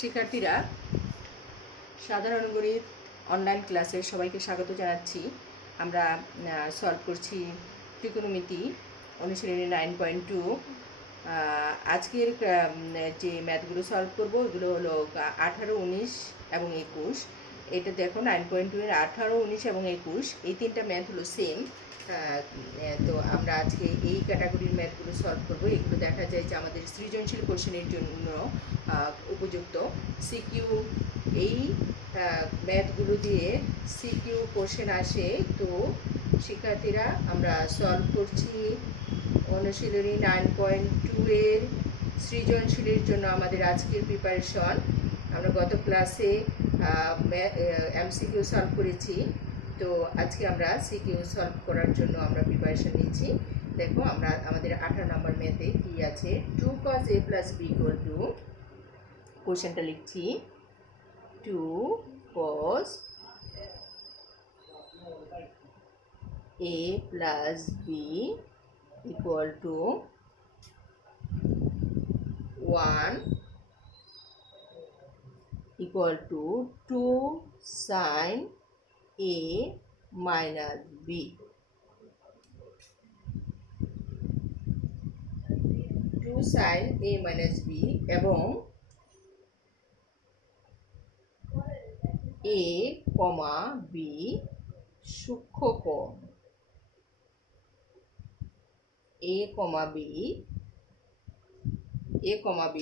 শিক্ষার্থীরা, সাধারণ গণিত অনলাইন ক্লাসে সবাইকে স্বাগত জানাচ্ছি। আমরা সলভ করছি ত্রিকোণমিতি অনুশীলনী 9.2। আজকের যে ম্যাথগুলো সলভ করব ওগুলো হলো 18, 19 এবং 21। এটা দেখো 9.2 এর 18, 19 এবং 21 এই তিনটা ম্যাথ হলো সেম। তো আমরা আজকে এই ক্যাটাগরির ম্যাথগুলো সলভ করব। এগুলো দেখা যায় যে আমাদের সৃজনশীল কোশ্চেনের জন্য উপযুক্ত। সিকিউ এই ম্যাথগুলো দিয়ে সিকিউ কোশ্চেন আসে। তো শিক্ষার্থীরা, আমরা সলভ করছি অনুশীলনী 9.2 এর সৃজনশীলের জন্য আমাদের আজকের প্রিপারেশন। আমরা গত ক্লাসে এমসিকিউ সলভ করেছি, তো আজকে আমরা সিকিউ সলভ করার জন্য আমরা প্রিপারেশন নিচ্ছি। দেখো আমরা আমাদের 18 নম্বর ম্যাথে কি আছে, 2 cos a plus b equal to, কোশ্চেনটা লিখছি 2 cos a plus b equal to 1 equal to 2 sin a minus b। 2 sin a minus b এবং a, b সূক্ষ্মকোণ, a, b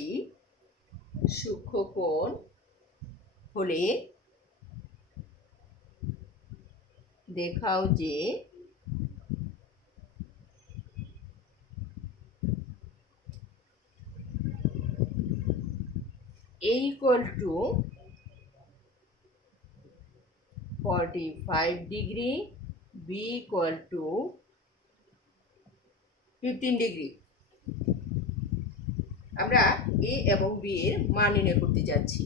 সূক্ষ্মকোণ হলে দেখাও যে a equal to 45 degree, b equal to 15 degree. আমরা a এবং b এর মান নির্ণয় করতে যাচ্ছি।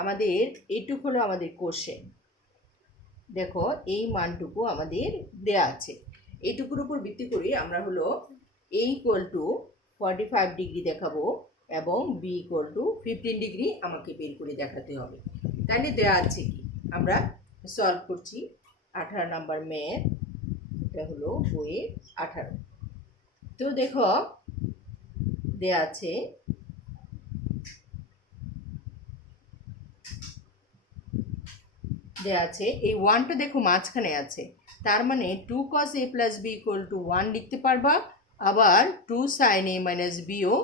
আমাদের এইটুকু হলো আমাদের কোশ্চেন। দেখো এই মানটুকু আমাদের দেয়া আছে। এইটুকুর উপর ভিত্তি করে আমরা হলো a equal to 45 ডিগ্রি দেখাবো এবং b equal to 15 ডিগ্রি আমাকে বের করে দেখাতে হবে। তাহলে দেয়া আছে কি, আমরা সলভ করছি 18 নম্বর ম্যাথ। এটা হলো বইয়ে 18। তো দেখো দেয়া আছে এই 1টা দেখো মাঝখানে আছে, তার মানে 2 cos a plus b equal to 1 লিখতে পারবা, আবার 2 sin a minus b ও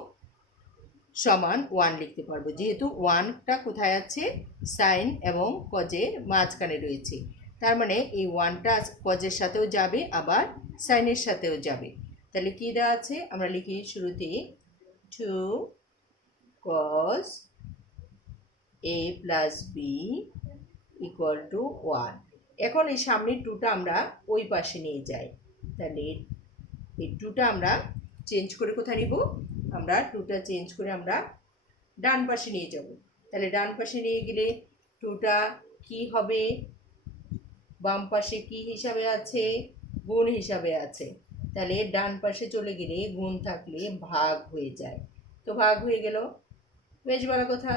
সমান 1 লিখতে পারবো, যেহেতু 1টা কোথায় আছে, সাইন এবং কজের মাঝখানে রয়েছে। তার মানে এই 1টা কজের সাথেও যাবে, আবার সাইনের সাথেও যাবে। তাহলে কি দেওয়া আছে, আমরা লিখি শুরুতে 2 cos a plus b equal to 1। এখন এই সামনের 2টা আমরা ওই পাশে নিয়ে যাই। তাহলে এই 2টা আমরা চেঞ্জ করে কোথায় নিব, আমরা 2টা চেঞ্জ করে আমরা ডান পাশে নিয়ে যাব। তাহলে ডান পাশে নিয়ে গেলে 2টা কি হবে, বাম পাশে কি হিসাবে আছে, গুণ হিসাবে আছে। তাহলে ডান পাশে চলে গেলে গুণ থাকলে ভাগ হয়ে যায়, তো ভাগ হয়ে গেল, বেশ ভালো কথা।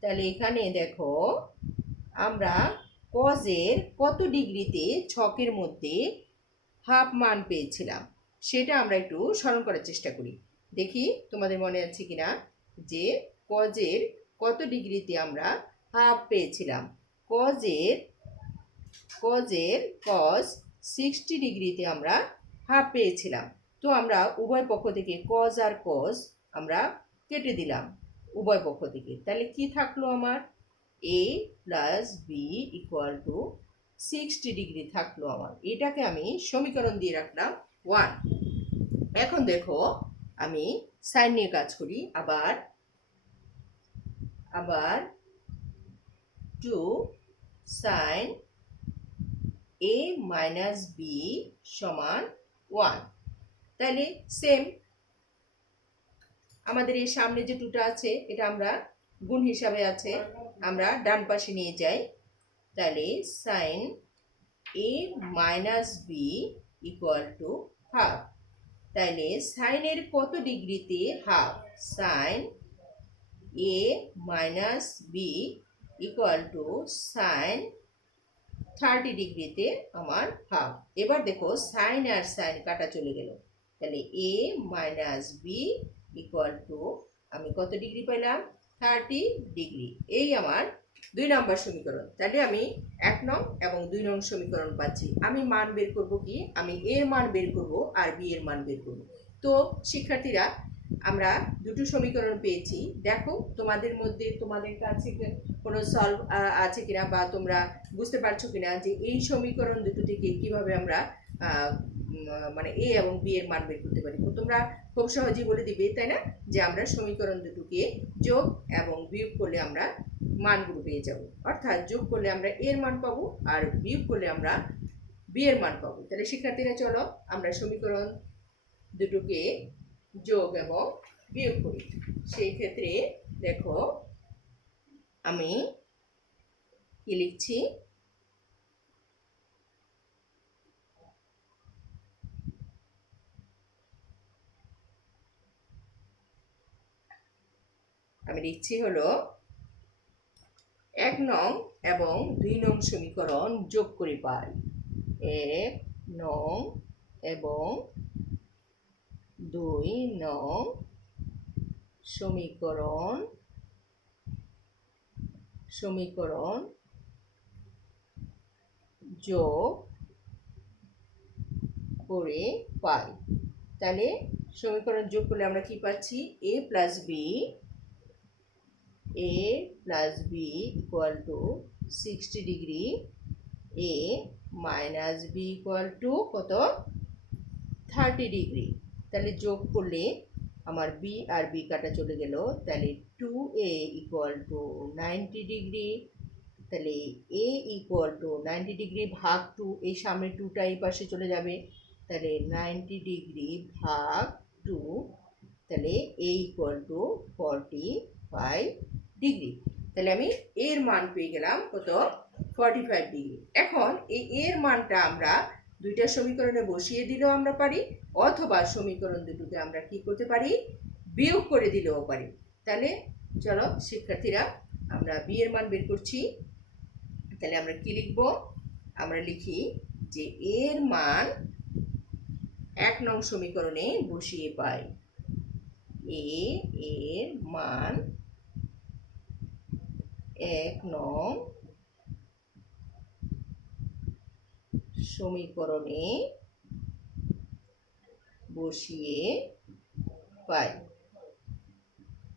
তাহলে এখানে দেখো আমরা কজের কত ডিগ্রিতে ছকের মধ্যে হাফ মান পেয়েছিলাম, সেটা আমরা একটু স্মরণ করার চেষ্টা করি। দেখি তোমাদের মনে আছে কিনা, যে কজের কত ডিগ্রিতে আমরা হাফ পেয়েছিলাম। কজের কজ 60 ডিগ্রিতে আমরা হাফ পেয়েছিলাম। তো আমরা উভয় পক্ষ থেকে কজ আর কজ আমরা কেটে দিলাম উভয় পক্ষ থেকে। তাহলে কি থাকলো আমার, a plus b equal to 60 degree থাকলো আমার। এটাকে আমি সমীকরণ দিয়ে রাখলাম 1। এখন দেখো আমি সাইন নিয়ে কাজ করি। আবার 2 sin a minus b সমান 1। তাহলে সেম আমাদের এই সামনে যে 2টা আছে, এটা আমরা গুণ হিসাবে আছে, আমরা ডান পাশে নিয়ে যাই। তাহলে sin A minus B equal to half. তাইলে সাইনের কত ডিগ্রিতে হাফ? Sine A minus B equal to sine 30 ডিগ্রিতে আমার হাফ। এবার দেখো সাইন আর সাইন কাটা চলে গেল, তাহলে এ মাইনাস বি ইকুয়াল টু আমি কত ডিগ্রি পেলাম? 30 ডিগ্রি। এই আমার 2 নম্বর সমীকরণ। তাহলে আমি 1 নং এবং 2 নং সমীকরণ পাচ্ছি। আমি মান বের করব কি? আমি এ এর মান বের করব আর বি এর মান বের করব। তো শিক্ষার্থীরা, আমরা দুটো সমীকরণ পেয়েছি। দেখো তোমাদের মধ্যে তোমাদের কাছে কোনো সলভ আছে কিনা, বা তোমরা বুঝতে পারছো কিনা যে এই সমীকরণ দুটো থেকে কিভাবে আমরা মানে এ এবং বি এর মান বের করতে পারি। তো তোমরা খুব সহজেই বলে দিবে, তাই না, যে আমরা সমীকরণ দুটোকে যোগ এবং বিয়োগ করলে আমরা মানগুলো পেয়ে যাব। অর্থাৎ যোগ করলে আমরা এ এর মান পাবো আর বিয়োগ করলে আমরা বি এর মান পাবো। তাহলে শিক্ষার্থীরা চলো আমরা সমীকরণ দুটোকে যোগ এবং বিয়োগ করি। সেই ক্ষেত্রে দেখো আমি কি লিখছি? আমি লিখছি হলো 1 নং এবং 2 নং সমীকরণ যোগ করে পাই। 1 নং এবং 2 নং সমীকরণ যোগ করে পাই। তাহলে সমীকরণ যোগ করলে আমরা কি পাচ্ছি? a plus B equal to 60 degree, a minus B equal to কত? 30 ডিগ্রি। তাহলে যোগ করলে আমার বি আর বি কাটা চলে গেল, তাহলে 2a ইকুয়াল টু 90 ডিগ্রি। তাহলে a ইকুয়াল টু 90 ডিগ্রি ভাগ 2, এই সামনে 2টা এই পাশে চলে যাবে, তাহলে 90 ডিগ্রি ভাগ 2, তাহলে a ইকুয়াল টু 45 ডিগ্রি। তাহলে আমি এর মান পেয়ে গেলাম কত? 45 ডিগ্রি। এখন এই এর মানটা আমরা দুইটা সমীকরণে বসিয়ে দিলেও আমরা পারি, অথবা সমীকরণ দুটোকে আমরা কি করতে পারি? বিয়োগ করে দিলেও পারি। তাহলে চলো শিক্ষার্থীরা, আমরা বি এর মান বের করছি। তাহলে আমরা কি লিখব? আমরা লিখি যে এর মান 1 নং সমীকরণে বসিয়ে পাই। এর মান 1 নং সমীকরণে বসিয়ে পাই।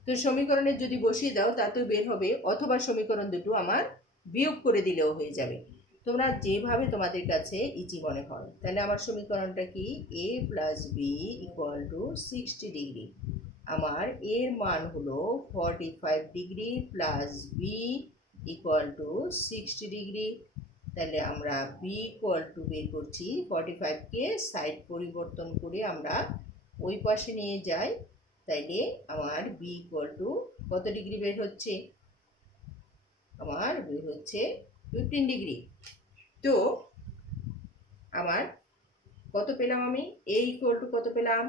তো সমীকরণে যদি বসিয়ে দাও তাতেও বের হবে, অথবা সমীকরণ দুটো আমার বিয়োগ করে দিলেও হয়ে যাবে। তোমরা যেভাবে তোমাদের কাছে ইজি মনে হয়। তাহলে আমার সমীকরণটা কি? a plus B equal to 60 degree. আমার এর মান হলো 45 degree plus B equal to 60 degree. তাহলে আমরা বি ইকুয়াল টু বের করছি, 45কে সাইড পরিবর্তন করে আমরা ওই পাশে নিয়ে যাই। তাইলে আমার বি ইকুয়াল টু কত ডিগ্রি বের হচ্ছে? আমার বের হচ্ছে 15 ডিগ্রি। তো আমার কত পেলাম? আমি এ ইকুয়াল টু কত পেলাম?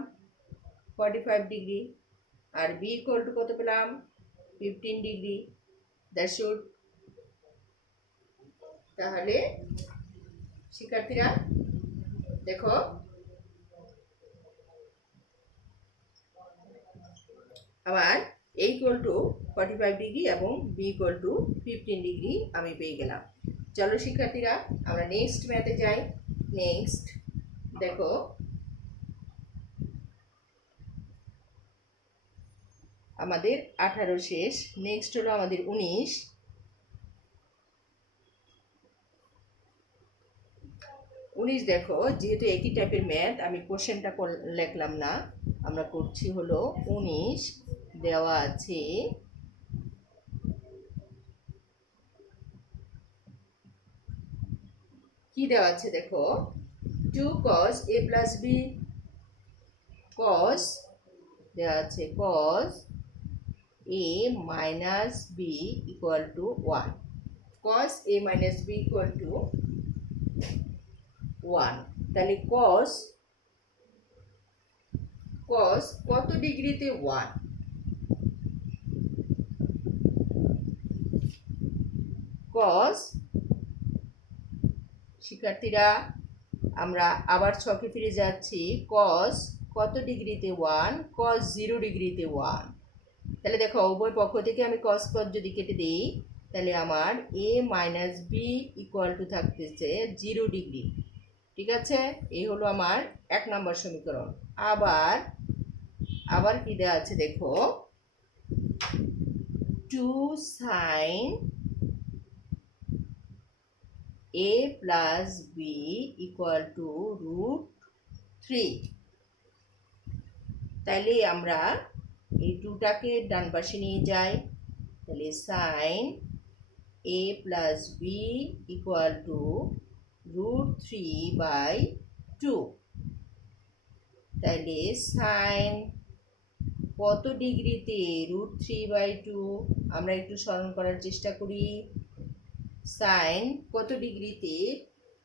45 ডিগ্রি। আর বি ইকুয়াল টু কত পেলাম? 15 ডিগ্রি। That's it. তাহলে শিক্ষার্থীরা দেখো, আবার a ইকুয়াল টু 45 ডিগ্রি এবং b ইকুয়াল টু 15 ডিগ্রি আমি পেয়ে গেলাম। চলো শিক্ষার্থীরা, আমরা নেক্সট ম্যাথে যাই। নেক্সট দেখো, আমাদের 18 শেষ, নেক্সট হলো আমাদের 19। দেখো, যেহেতু একই টাইপের ম্যাথ, আমি কোশ্চেনটা লিখলাম না, আমরা করছি হলো 19 দেওয়া আছে কি দেওয়া আছে দেখো, 2 cos a plus b, cos দেওয়া আছে cos a minus b equal to 1, cos a minus b equal to 1। তাহলে কস কত ডিগ্রিতে 1? কস, শিক্ষার্থীরা আমরা আবার ছকে ফিরে যাচ্ছি। কস কত ডিগ্রিতে 1? কস 0 ডিগ্রিতে 1। তাহলে দেখো উভয় পক্ষ থেকে আমি কস যদি কেটে দিই তাহলে আমার a minus B equal to থাকতেছে 0 ডিগ্রি। ঠিক আছে, এই হলো আমার 1 নম্বর সমীকরণ। আবার কি দেওয়া আছে দেখো, 2 sine a plus B equal to √3। তাইলে আমরা এই 2টাকে ডান পাশে নিয়ে যাই। তাহলে sine a plus B equal to √3/2। তাইলে সাইন কত ডিগ্রিতে √3/2? আমরা একটু স্মরণ করার চেষ্টা করি। সাইন কত ডিগ্রিতে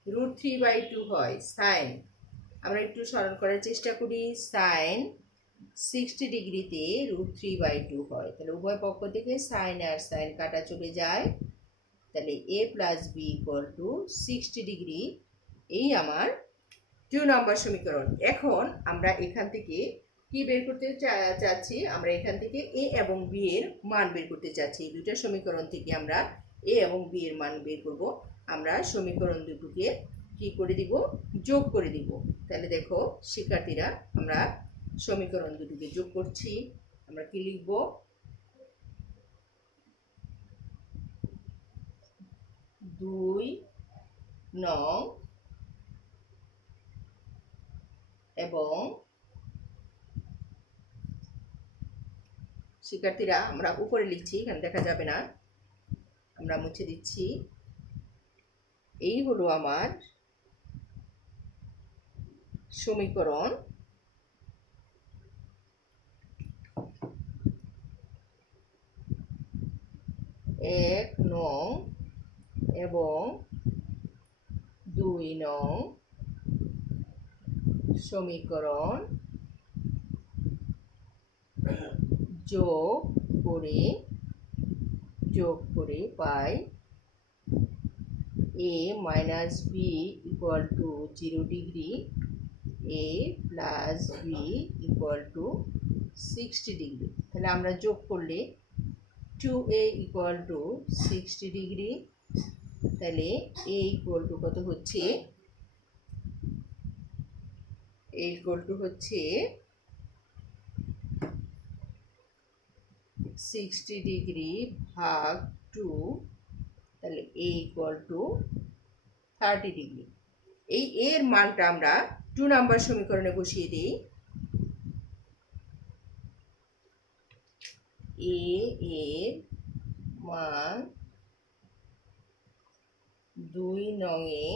√3/2 হয়? সাইন আমরা একটু স্মরণ করার চেষ্টা করি। সাইন 60 ডিগ্রিতে √3/2 হয়। তাহলে উভয় পক্ষ থেকে সাইন আর সাইন কাটা চলে যায়। তাহলে a plus B equal to 60 degree. এই আমার 2 নম্বর সমীকরণ। এখন আমরা এখান থেকে কি বের করতে চাচ্ছি? আমরা এখান থেকে a এবং b এর মান বের করতে চাচ্ছি। এই দুইটা সমীকরণ থেকে আমরা a এবং b এর মান বের করব। আমরা সমীকরণ দুটোকে কি করে দিব? যোগ করে দিব। তাহলে দেখো শিক্ষার্থীরা, আমরা সমীকরণ দুটোকে যোগ করছি। আমরা কি লিখব? 2 নং এবং শিক্ষার্থীরা আমরা উপরে লিখছি, এখানে দেখা যাবে না, আমরা মুছে দিচ্ছি। এই হলো আমার সমীকরণ। এক নং এবং 2 নং সমীকরণ যোগ করে পাই a minus B equal to 0 degree, a plus B equal to 60 degree. তাহলে আমরা যোগ করলে 2a ইকুয়াল টু 60 ডিগ্রি। তাহলে a ইকুয়াল টু কত হচ্ছে? a ইকুয়াল টু হচ্ছে 60 ডিগ্রি ভাগ 2। তাহলে a ইকুয়াল টু 30 ডিগ্রি। এই এর মানটা আমরা 2 নম্বর সমীকরণে বসিয়ে দিই। a এর মান 2 নংয়ে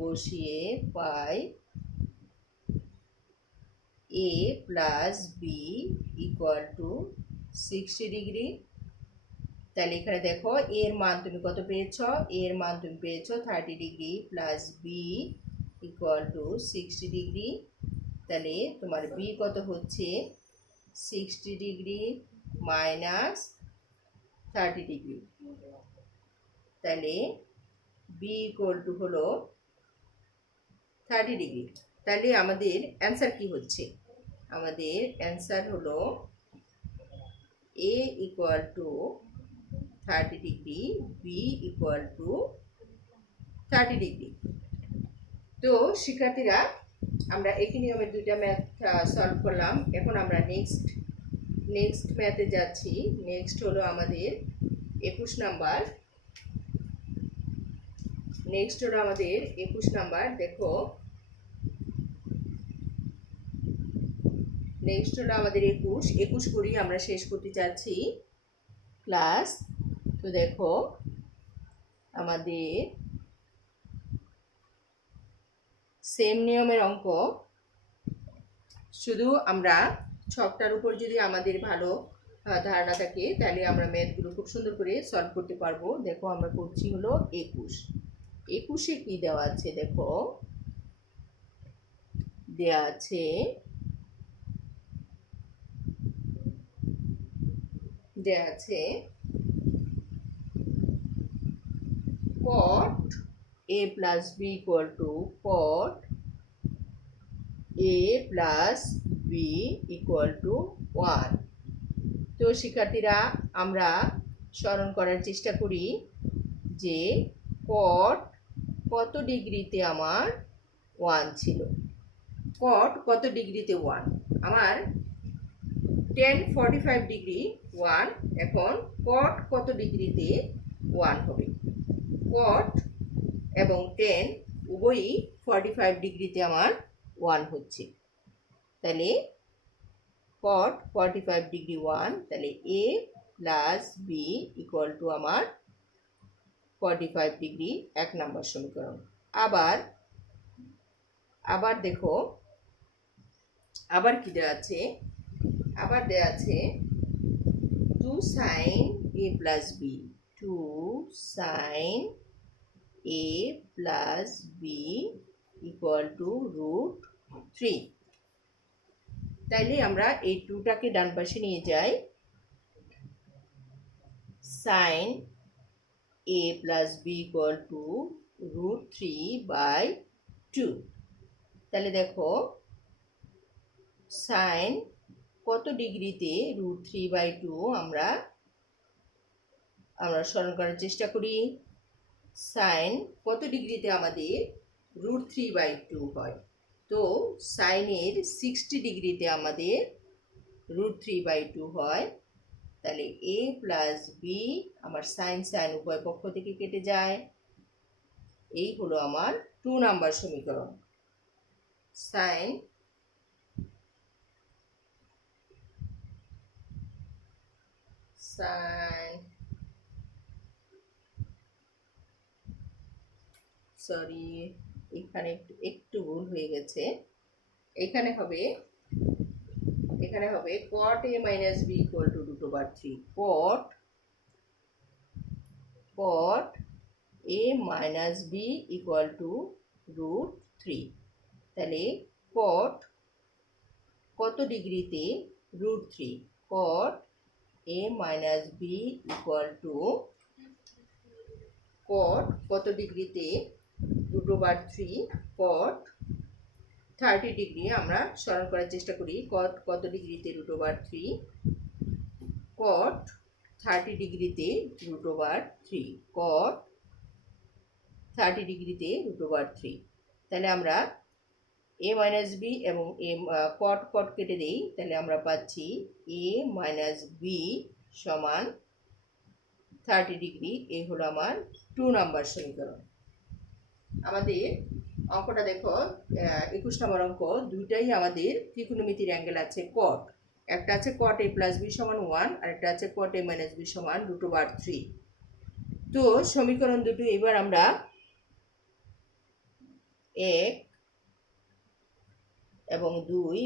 বসিয়ে পাই a plus B equal to 60 degree. তাহলে এখানে দেখো এর মান তুমি কত পেয়েছ? এর মান তুমি পেয়েছ 30 degree plus B equal to 60 degree. তাহলে তোমার বি কত হচ্ছে? 60 ডিগ্রি মাইনাস 30 ডিগ্রি। তাহলে বি ইকুয়াল টু হলো 30 ডিগ্রি। তাহলে আমাদের অ্যান্সার কি হচ্ছে? আমাদের অ্যান্সার হলো a equal to 30 degree, B equal to 30 degree. তো শিক্ষার্থীরা, আমরা একই নিয়মের দুইটা ম্যাথ সলভ করলাম। এখন আমরা নেক্সট ম্যাথে যাচ্ছি। নেক্সট হলো আমাদের 21 নাম্বার। দেখো নেক্সট হলো আমাদের 21 করি আমরা শেষ করতে চাচ্ছি ক্লাস। তো দেখো আমাদের সেম নিয়মের অঙ্ক, শুধু আমরা ছকটার উপর যদি আমাদের ভালো ধারণা থাকে তাহলে আমরা ম্যাথগুলো খুব সুন্দর করে সলভ করতে পারবো। দেখো আমরা করছি হলো 21। 21-এ কি দেওয়া আছে দেখো, দেওয়া আছে cot a plus b equal to cot a plus b equal to 1। তো শিক্ষার্থীরা, আমরা স্মরণ করার চেষ্টা করি যে cot কত ডিগ্রিতে আমার 1 ছিল। cot কত ডিগ্রিতে 1? আমার 1045 ডিগ্রি 1, এখন cot কত ডিগ্রিতে 1 হবে? cot এবং 10 উভয়ই 45 ডিগ্রিতে আমার 1 হচ্ছে। তাহলে cot 45 ডিগ্রি 1, তাহলে a plus b equal two আমার 45 ডিগ্রি, 1 নম্বর সমীকরণ। আবার দেখো, আবার কি দেওয়া আছে? আবার দেওয়া আছে 2 sin a plus b, 2 sin a plus b equal to √3। তাইলে আমরা এই 2টাকে ডান পাশে নিয়ে যাই, sin a plus b equal to √3/2। তাহলে দেখো sin কত ডিগ্রিতে √3/2 আমরা স্মরণ করার চেষ্টা করি। sin কত ডিগ্রিতে আমাদের √3/2 হয়? তো সাইনের 60 ডিগ্রিতে আমাদের √3/2 হয়। তাহলে a প্লাস বি, আমার সাইন উভয় পক্ষ থেকে কেটে যায়। এই হলো আমার 2 নাম্বার সমীকরণ। সাইন সরি, এখানে একটু ভুল হয়ে গেছে। এখানে হবে cot a minus b equal to √3। cot a minus b equal to √3। তাহলে cot কত ডিগ্রিতে √3? cot a minus b equal to cot কত ডিগ্রিতে √3? cot 30 degree. আমরা স্মরণ করার চেষ্টা করি cot কত ডিগ্রিতে √3? cot 30 ডিগ্রিতে √3। cot 30 ডিগ্রিতে √3। তাহলে আমরা a মাইনাস b এবং cot কেটে দেই, তাহলে আমরা পাচ্ছি a মাইনাস b সমান 30 ডিগ্রি। এই হলো আমার 2 নাম্বার সমীকরণ। আমাদের অঙ্কটা দেখো, 21 নম্বর অঙ্ক, দুইটাই আমাদের ত্রিকোণমিতির অ্যাঙ্গেল আছে cot। একটা আছে cot a প্লাস b সমান 1, আর একটা আছে cot a মাইনাস b সমান √3। তো সমীকরণ দুটো এবার আমরা 1 এবং 2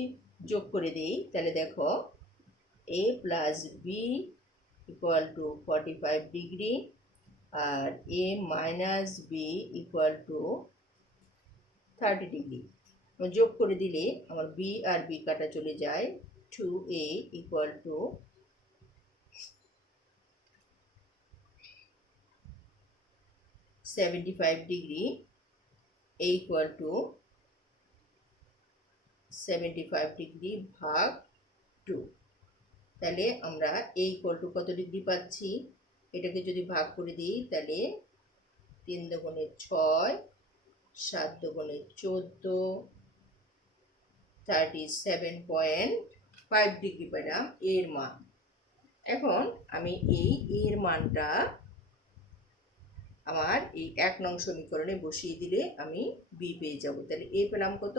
যোগ করে দিই। তাহলে দেখো a plus b equal to 45 degree আর a minus b equal to 30 degree. যোগ করে দিলে আমার b আর b কাটা চলে যায়। 2a equal two 75 degree, a equal two 75 degree ভাগ 2। তাহলে আমরা a ইকুয়াল টু কত ডিগ্রি পাচ্ছি? এটাকে যদি ভাগ করে দিই তাহলে 3 দুগুণে 6, 7 দুগুণে 14, 37.5 ডিগ্রি পেলাম এর মান। এখন আমি এই এর মানটা আমার এই 1 নং সমীকরণে বসিয়ে দিলে আমি b পেয়ে যাব। তাহলে a পেলাম কত?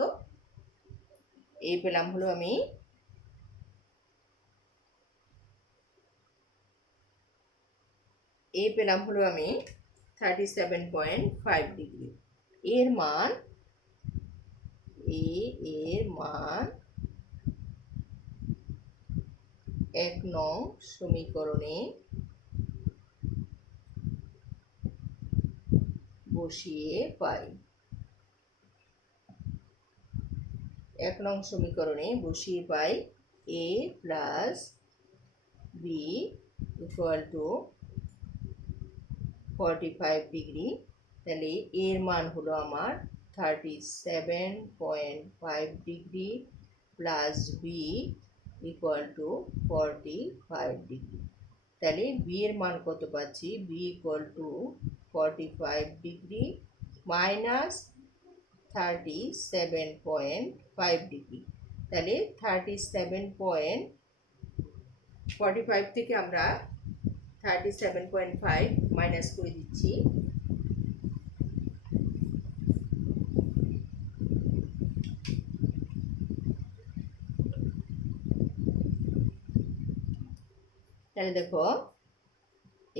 a পেলাম হলো আমি 37.5 ডিগ্রি। এর মান এর মান 1 নং সমীকরণে বসিয়ে পাই। 1 নং সমীকরণে বসিয়ে পাই a plus b equal to 45 degree. তাহলে এর মান হলো আমার 37.5 degree plus B equal to 45 degree. তাহলে বি এর মান কত পাচ্ছি? B equal to 45 degree minus 37.5 degree. তাহলে 37.45 থেকে আমরা 37.5 মাইনাস করে দিচ্ছি। তাহলে দেখো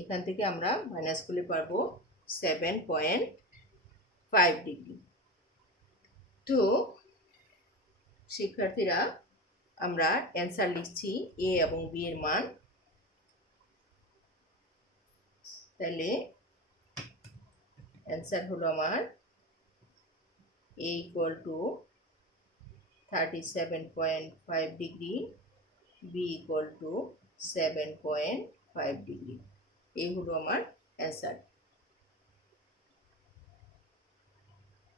এখান থেকে আমরা মাইনাস করলে পারবো 7.5 ডিগ্রি। তো শিক্ষার্থীরা আমরা অ্যান্সার লিখছি এ এবং বি এর মান। তাহলে অ্যান্সার হলো আমার A equal to 37.5 degree, B equal to 7.5 degree. এই হলো আমার অ্যান্সার।